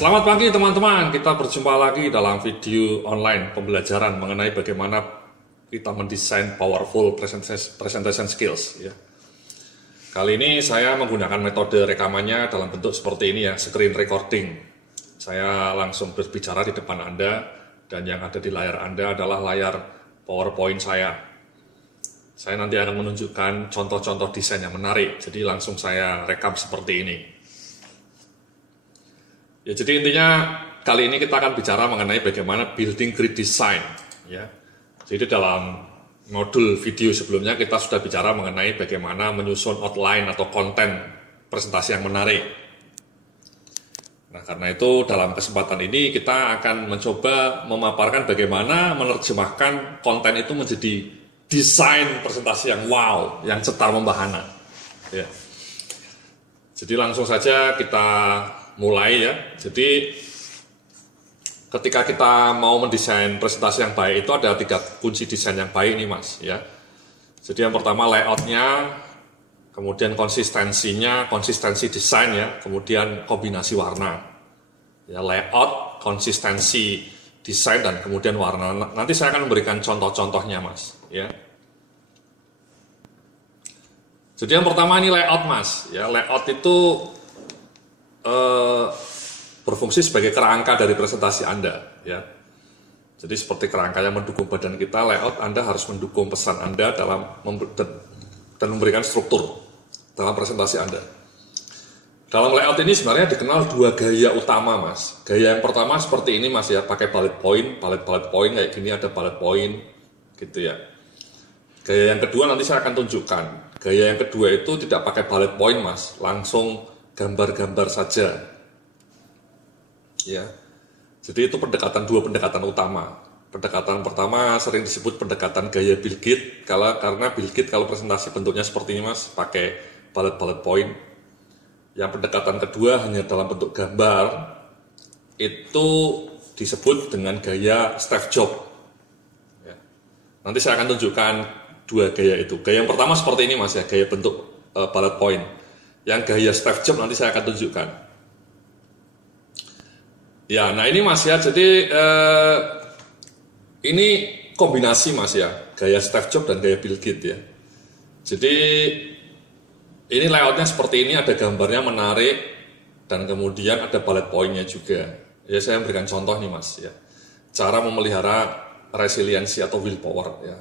Selamat pagi teman-teman, kita berjumpa lagi dalam video online pembelajaran mengenai bagaimana kita mendesain powerful presentation skills. Ya. Kali ini saya menggunakan metode rekamannya dalam bentuk seperti ini ya, screen recording. Saya langsung berbicara di depan Anda dan yang ada di layar Anda adalah layar PowerPoint saya. Saya nanti akan menunjukkan contoh-contoh desain yang menarik, jadi langsung saya rekam seperti ini. Ya, jadi intinya kali ini kita akan bicara mengenai bagaimana building grid design. Ya. Jadi dalam modul video sebelumnya kita sudah bicara mengenai bagaimana menyusun outline atau konten presentasi yang menarik. Nah, karena itu dalam kesempatan ini kita akan mencoba memaparkan bagaimana menerjemahkan konten itu menjadi desain presentasi yang wow, yang cetar membahana. Ya. Jadi langsung saja kita mulai ya. Jadi ketika kita mau mendesain presentasi yang baik itu ada 3 kunci desain yang baik nih Mas ya. Jadi yang pertama layoutnya, kemudian konsistensi desain ya, kemudian kombinasi warna. Ya, layout, konsistensi desain dan kemudian warna. Nanti saya akan memberikan contoh-contohnya Mas ya. Jadi yang pertama ini layout Mas ya. Layout itu berfungsi sebagai kerangka dari presentasi Anda ya. Jadi seperti kerangka yang mendukung badan kita, layout Anda harus mendukung pesan Anda dan memberikan struktur dalam presentasi Anda. Dalam layout ini sebenarnya dikenal 2 gaya utama Mas. Gaya yang pertama seperti ini Mas ya, pakai bullet point kayak gini, ada bullet point gitu ya. Gaya yang kedua nanti saya akan tunjukkan. Gaya yang kedua itu tidak pakai bullet point Mas, langsung gambar-gambar saja ya. Jadi itu dua pendekatan utama. Pendekatan pertama sering disebut pendekatan gaya Bill Gates, karena Bill Gates kalau presentasi bentuknya seperti ini Mas, pakai bullet point. Yang pendekatan kedua hanya dalam bentuk gambar, itu disebut dengan gaya Steve Jobs ya. Nanti saya akan tunjukkan 2 gaya itu. Gaya yang pertama seperti ini Mas ya, gaya bentuk bullet point. Yang gaya Steve Jobs nanti saya akan tunjukkan. Ya, nah ini Mas ya, jadi ini kombinasi Mas ya, gaya Steve Jobs dan gaya Bill Gates ya. Jadi ini layoutnya seperti ini, ada gambarnya menarik dan kemudian ada bullet point-nya juga. Ya, saya berikan contoh nih Mas ya. Cara memelihara resiliensi atau willpower ya.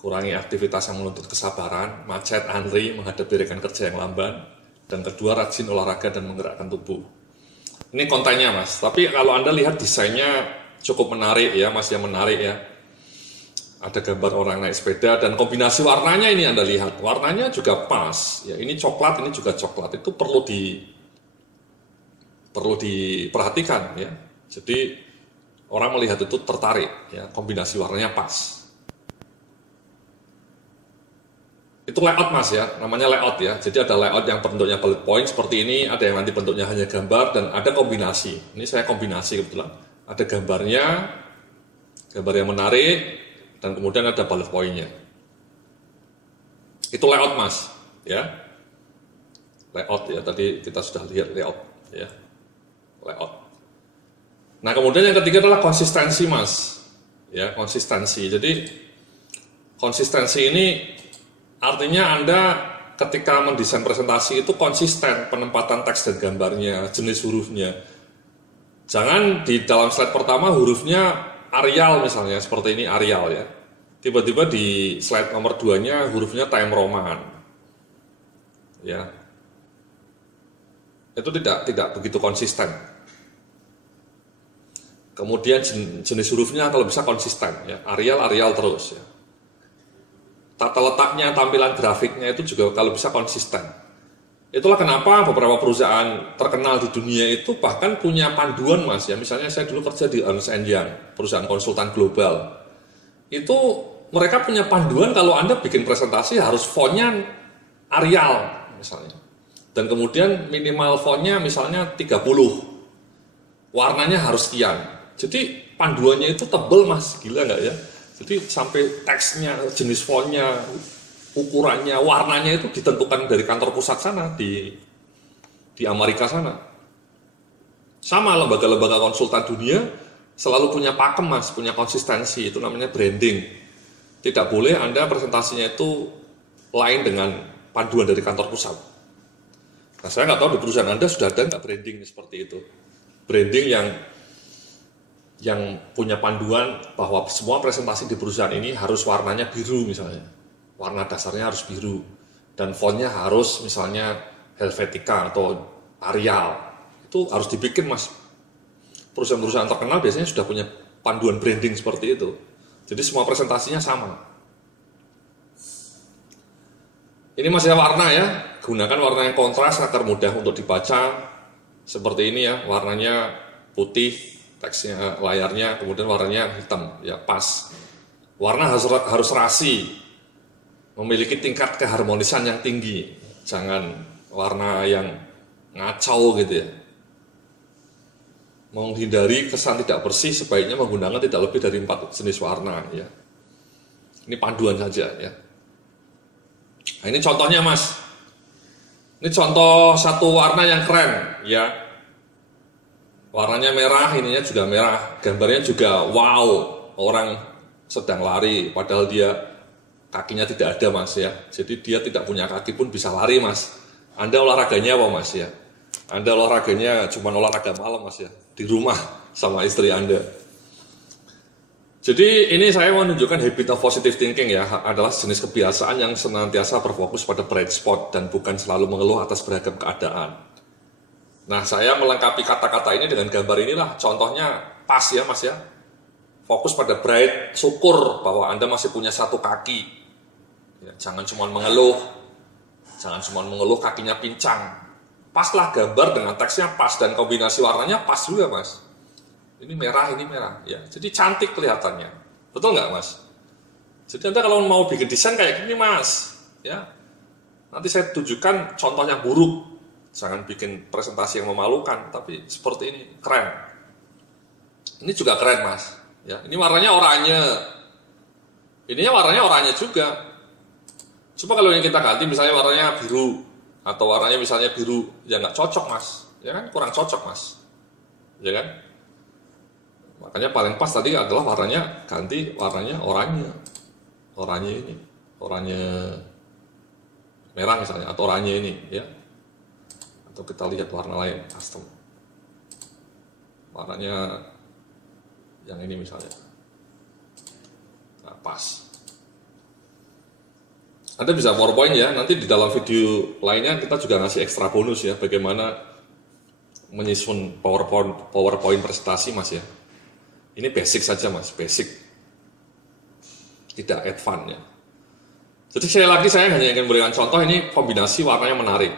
Kurangi aktivitas yang menuntut kesabaran, macet, antri, menghadapi rekan kerja yang lamban, dan kedua rajin olahraga dan menggerakkan tubuh. Ini kontennya Mas, tapi kalau Anda lihat desainnya cukup menarik ya Mas, yang menarik ya. Ada gambar orang naik sepeda dan kombinasi warnanya ini Anda lihat, warnanya juga pas. Ya, ini coklat, ini juga coklat, itu perlu diperhatikan ya. Jadi orang melihat itu tertarik ya, kombinasi warnanya pas. Itu layout Mas ya, namanya layout ya. Jadi ada layout yang bentuknya bullet point seperti ini, ada yang nanti bentuknya hanya gambar, dan ada kombinasi. Ini saya kombinasi kebetulan. Ada gambarnya, gambar yang menarik, dan kemudian ada bullet point-nya. Itu layout Mas ya. Layout ya, tadi kita sudah lihat layout ya. Layout. Nah, kemudian yang ketiga adalah konsistensi Mas. Ya, konsistensi. Jadi konsistensi ini artinya Anda ketika mendesain presentasi itu konsisten penempatan teks dan gambarnya, jenis hurufnya. Jangan di dalam slide pertama hurufnya Arial misalnya, seperti ini Arial ya. Tiba-tiba di slide nomor 2-nya hurufnya Time Roman. Ya. Itu tidak begitu konsisten. Kemudian jenis hurufnya kalau bisa konsisten ya, Arial terus ya. Tata letaknya, tampilan grafiknya itu juga kalau bisa konsisten. Itulah kenapa beberapa perusahaan terkenal di dunia itu bahkan punya panduan Mas ya. Misalnya saya dulu kerja di Ernst & Young, perusahaan konsultan global. Itu mereka punya panduan kalau Anda bikin presentasi harus fontnya Arial misalnya. Dan kemudian minimal fontnya misalnya 30. Warnanya harus sekian. Jadi panduannya itu tebel Mas, gila nggak ya? Jadi sampai teksnya, jenis fontnya, ukurannya, warnanya itu ditentukan dari kantor pusat sana di Amerika sana. Sama lembaga-lembaga konsultan dunia selalu punya pakem mas, punya konsistensi, itu namanya branding. Tidak boleh Anda presentasinya itu lain dengan panduan dari kantor pusat. Nah saya nggak tahu di perusahaan Anda sudah ada nggak branding seperti itu. Branding yang punya panduan bahwa semua presentasi di perusahaan ini harus warnanya biru misalnya. Warna dasarnya harus biru. Dan fontnya harus misalnya Helvetica atau Arial. Itu harus dibikin mas. Perusahaan-perusahaan terkenal biasanya sudah punya panduan branding seperti itu. Jadi semua presentasinya sama. Ini masih warna ya. Gunakan warna yang kontras agar mudah untuk dibaca. Seperti ini ya, warnanya putih, teksnya, layarnya, kemudian warnanya hitam, ya pas. Warna harus rasi, memiliki tingkat keharmonisan yang tinggi. Jangan warna yang ngacau gitu ya. Menghindari kesan tidak bersih, sebaiknya menggunakan tidak lebih dari 4 jenis warna ya. Ini panduan saja ya. Nah, ini contohnya mas. Ini contoh satu warna yang keren ya. Warnanya merah, ininya juga merah. Gambarnya juga wow, orang sedang lari padahal dia kakinya tidak ada mas ya. Jadi dia tidak punya kaki pun bisa lari mas. Anda olahraganya apa mas ya? Anda olahraganya cuma olahraga malam mas ya, di rumah sama istri Anda. Jadi ini saya mau menunjukkan habit of positive thinking ya, adalah jenis kebiasaan yang senantiasa berfokus pada bright spot dan bukan selalu mengeluh atas beragam keadaan. Nah saya melengkapi kata-kata ini dengan gambar inilah, contohnya pas ya mas ya. Fokus pada bright, syukur bahwa Anda masih punya satu kaki. Ya, jangan cuma mengeluh, kakinya pincang. Paslah gambar dengan teksnya pas dan kombinasi warnanya pas juga mas. Ini merah ya. Jadi cantik kelihatannya, betul nggak mas? Jadi Anda kalau mau bikin desain kayak gini mas, ya nanti saya tunjukkan contoh yang buruk. Jangan bikin presentasi yang memalukan, tapi seperti ini keren. Ini juga keren mas. Ya, ini warnanya oranye. Ininya warnanya oranye juga. Coba kalau yang kita ganti misalnya warnanya biru. Atau warnanya misalnya biru, ya nggak cocok mas, ya kan kurang cocok mas, ya kan? Makanya paling pas tadi adalah warnanya ganti warnanya oranye ini, oranye merah misalnya, atau oranye ini, ya. Atau kita lihat warna lain custom, warnanya yang ini misalnya, nah, pas. Anda bisa PowerPoint ya, nanti di dalam video lainnya kita juga ngasih ekstra bonus ya, bagaimana menyusun PowerPoint presentasi mas ya. Ini basic saja mas, basic, tidak advance ya. Jadi sekali lagi saya hanya ingin memberikan contoh, ini kombinasi warnanya menarik.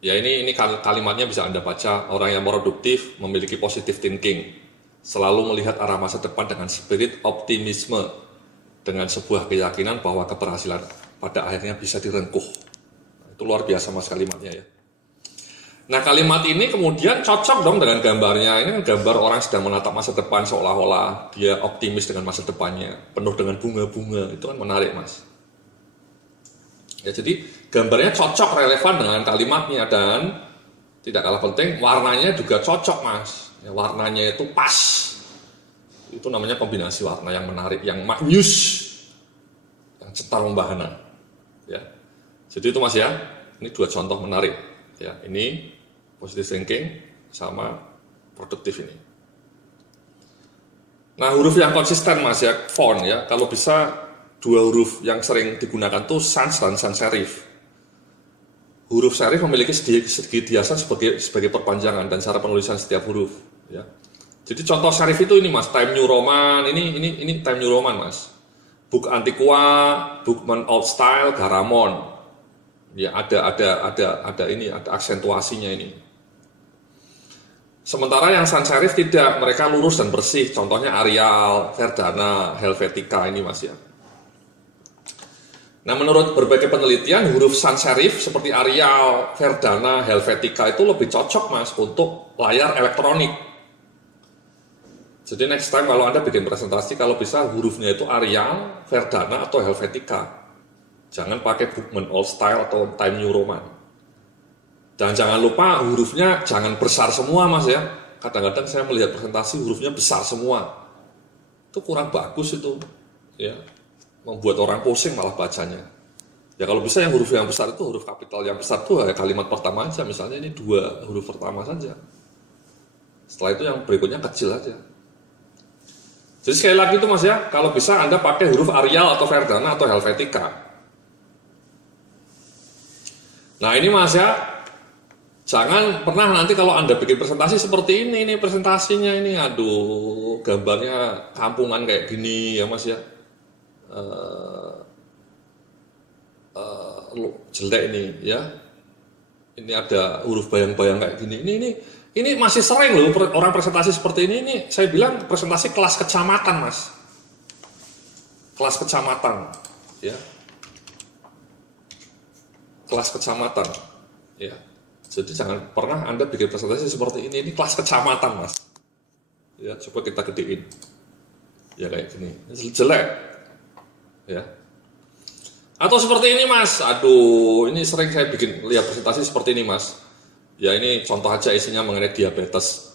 Ya ini kalimatnya bisa Anda baca, orang yang produktif memiliki positive thinking, selalu melihat arah masa depan dengan spirit optimisme, dengan sebuah keyakinan bahwa keberhasilan pada akhirnya bisa direngkuh. Itu luar biasa mas kalimatnya ya. Nah kalimat ini kemudian cocok dong dengan gambarnya. Ini kan gambar orang sedang menatap masa depan seolah-olah dia optimis dengan masa depannya, penuh dengan bunga-bunga. Itu kan menarik mas. Ya jadi gambarnya cocok, relevan dengan kalimatnya, dan tidak kalah penting warnanya juga cocok mas. Ya, warnanya itu pas. Itu namanya kombinasi warna yang menarik, yang maknyus, yang cetar membahana. Ya, jadi itu mas ya, ini 2 contoh menarik ya, ini positive thinking sama produktif ini. Nah huruf yang konsisten mas ya, font ya, kalau bisa 2 huruf yang sering digunakan tuh sans dan sans serif. Huruf serif memiliki segi hiasan sebagai perpanjangan dan cara penulisan setiap huruf ya. Jadi contoh serif itu ini mas, Time New Roman, ini Time New Roman mas. Book Antiqua, Bookman Old Style, Garamond. Ya ada aksentuasinya ini. Sementara yang sans serif tidak, mereka lurus dan bersih. Contohnya Arial, Verdana, Helvetica ini mas ya. Nah menurut berbagai penelitian, huruf sans serif seperti Arial, Verdana, Helvetica itu lebih cocok mas untuk layar elektronik. Jadi next time kalau Anda bikin presentasi, kalau bisa hurufnya itu Arial, Verdana, atau Helvetica. Jangan pakai Bookman Old Style atau Time New Roman. Dan jangan lupa hurufnya jangan besar semua mas ya. kadang-kadang saya melihat presentasi hurufnya besar semua. Itu kurang bagus itu. Ya. Membuat orang pusing malah bacanya. Ya kalau bisa yang huruf yang besar itu huruf kapital yang besar itu ya kalimat pertama aja. Misalnya ini 2 huruf pertama saja. Setelah itu yang berikutnya kecil aja. Jadi sekali lagi itu Mas ya, kalau bisa Anda pakai huruf Arial atau Verdana atau Helvetica. Nah ini Mas ya, jangan pernah nanti kalau Anda bikin presentasi seperti ini presentasinya ini, aduh gambarnya kampungan kayak gini ya Mas ya. Jelek ini ya. Ini ada huruf bayang-bayang kayak gini. Ini masih sering loh orang presentasi seperti ini. Ini saya bilang presentasi kelas kecamatan Mas. Kelas kecamatan ya. Kelas kecamatan ya. Jadi jangan pernah Anda bikin presentasi seperti ini. Ini kelas kecamatan Mas. Ya, coba kita gedein. Ya kayak gini. Jelek. Ya. Atau seperti ini Mas. Aduh, ini sering saya bikin lihat presentasi seperti ini Mas. Ya ini contoh aja isinya mengenai diabetes.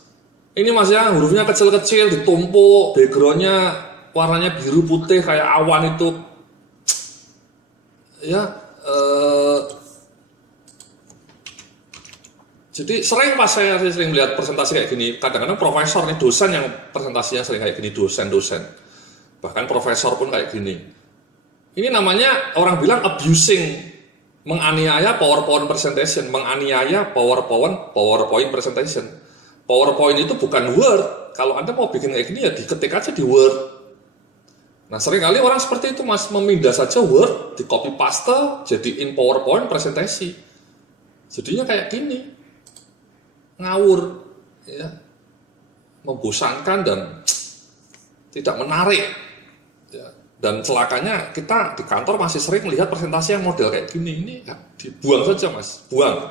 Ini Mas ya, hurufnya kecil-kecil, ditumpuk, backgroundnya warnanya biru putih kayak awan itu. Ya, jadi sering Mas saya sering melihat presentasi kayak gini. Kadang-kadang profesor nih, dosen yang presentasinya sering kayak gini, dosen-dosen. Bahkan profesor pun kayak gini. Ini namanya orang bilang abusing. Menganiaya PowerPoint presentation, menganiaya PowerPoint presentation. PowerPoint itu bukan Word. Kalau Anda mau bikin kayak gini ya diketik aja di Word. Nah seringkali orang seperti itu Mas, memindah saja Word, di copy paste, jadiin PowerPoint presentasi. Jadinya kayak gini, ngawur, ya, membosankan dan tidak menarik. Ya. Dan celakanya kita di kantor masih sering melihat presentasi yang model kayak gini. Ini ya, dibuang saja Mas, buang.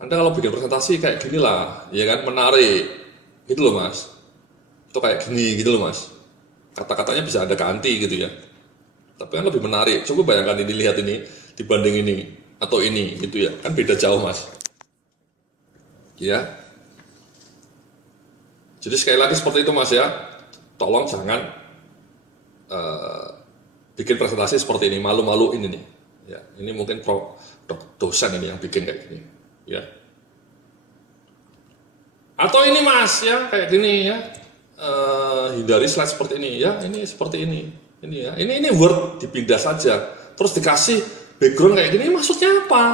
Anda kalau bikin presentasi kayak gini lah, ya kan, menarik, gitu loh Mas. Itu kayak gini gitu loh Mas. Kata-katanya bisa Anda ganti gitu ya. Tapi yang lebih menarik, coba bayangkan ini, lihat ini, dibanding ini, atau ini gitu ya. Kan beda jauh Mas. Ya. Jadi sekali lagi seperti itu Mas ya. Tolong jangan bikin presentasi seperti ini, malu-maluin ini. Ya, ini mungkin dosen ini yang bikin kayak gini. Ya. Atau ini Mas ya, kayak gini ya. Hindari slide seperti ini ya. Ini seperti ini. Ini ya. Ini Word dipindah saja. Terus dikasih background kayak gini, maksudnya apa?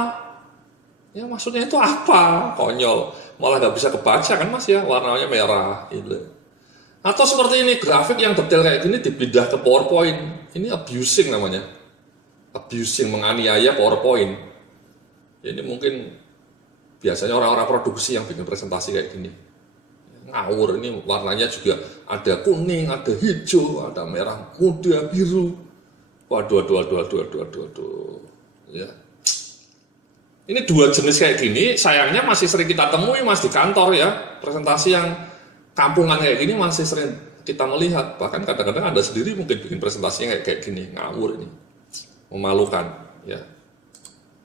Ya maksudnya itu apa? Konyol. Malah nggak bisa kebaca kan Mas ya, warnanya merah gitu. Atau seperti ini, grafik yang detail kayak gini dipindah ke PowerPoint. Ini abusing namanya. Abusing, menganiaya PowerPoint. Ya, ini mungkin biasanya orang-orang produksi yang bikin presentasi kayak gini. Ngawur, ini warnanya juga ada kuning, ada hijau, ada merah muda, biru. Waduh. Ya. Ini 2 jenis kayak gini, sayangnya masih sering kita temui Mas di kantor ya. Presentasi yang kampungan kayak gini masih sering kita melihat. Bahkan kadang-kadang Anda sendiri mungkin bikin presentasinya kayak gini, ngawur ini, memalukan ya.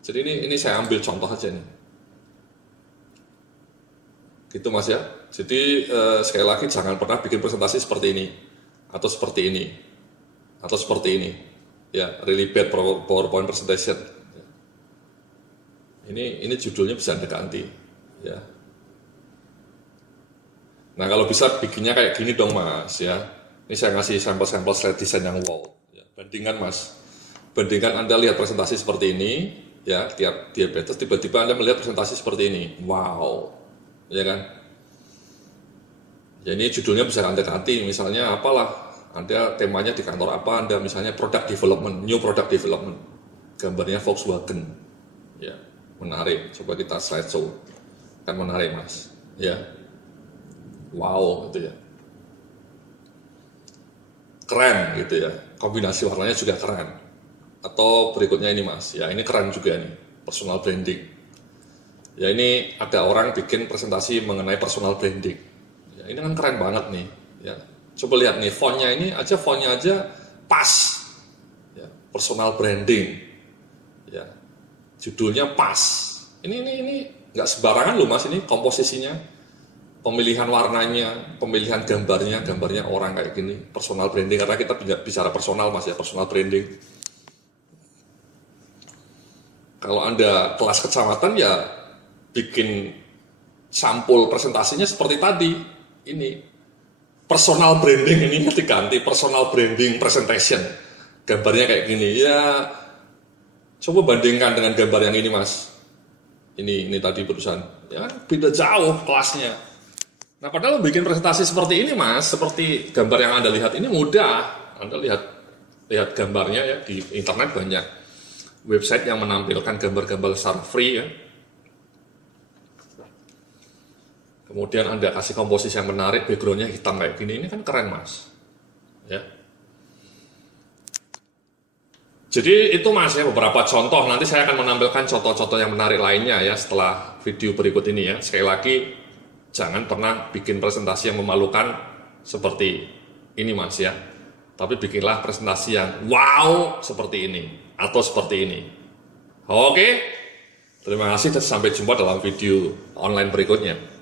Jadi ini saya ambil contoh aja nih, gitu Mas ya. Jadi sekali lagi jangan pernah bikin presentasi seperti ini, atau seperti ini, atau seperti ini ya. Really bad PowerPoint presentation. Ini judulnya bisa Anda ganti ya. Nah kalau bisa bikinnya kayak gini dong Mas ya. Ini saya ngasih sampel-sampel slide desain yang wow. Ya, bandingkan Mas. Bandingkan Anda lihat presentasi seperti ini, ya tiap diabetes, tiba-tiba Anda melihat presentasi seperti ini. Wow. Ya kan? Ya ini judulnya bisa Anda ganti. Misalnya apalah. Anda temanya di kantor apa, Anda misalnya product development, new product development. Gambarnya Volkswagen. Ya, menarik. Coba kita slideshow. Kan menarik Mas. Ya. Wow gitu ya, keren gitu ya, kombinasi warnanya juga keren. Atau berikutnya ini Mas, ya ini keren juga nih, personal branding. Ya ini ada orang bikin presentasi mengenai personal branding. Ya, ini kan keren banget nih. Ya, coba lihat nih fontnya aja pas. Ya, personal branding. Ya, judulnya pas. Ini nggak sembarangan loh Mas, ini komposisinya. pemilihan warnanya, pemilihan gambarnya orang kayak gini, personal branding, karena kita bicara personal mas ya, personal branding. Kalau Anda kelas kecamatan ya bikin sampul presentasinya seperti tadi, ini personal branding, ini diganti personal branding presentation, gambarnya kayak gini, ya coba bandingkan dengan gambar yang ini mas, ini tadi barusan, ya beda jauh kelasnya. Nah, padahal bikin presentasi seperti ini mas, seperti gambar yang Anda lihat ini mudah. Anda lihat gambarnya ya, di internet banyak website yang menampilkan gambar-gambar secara free ya. Kemudian Anda kasih komposisi yang menarik, backgroundnya hitam kayak gini, ini kan keren mas. Ya. Jadi itu mas ya, beberapa contoh, nanti saya akan menampilkan contoh-contoh yang menarik lainnya ya setelah video berikut ini ya. Sekali lagi, jangan pernah bikin presentasi yang memalukan seperti ini mas ya. Tapi bikinlah presentasi yang wow seperti ini atau seperti ini. Oke, terima kasih dan sampai jumpa dalam video online berikutnya.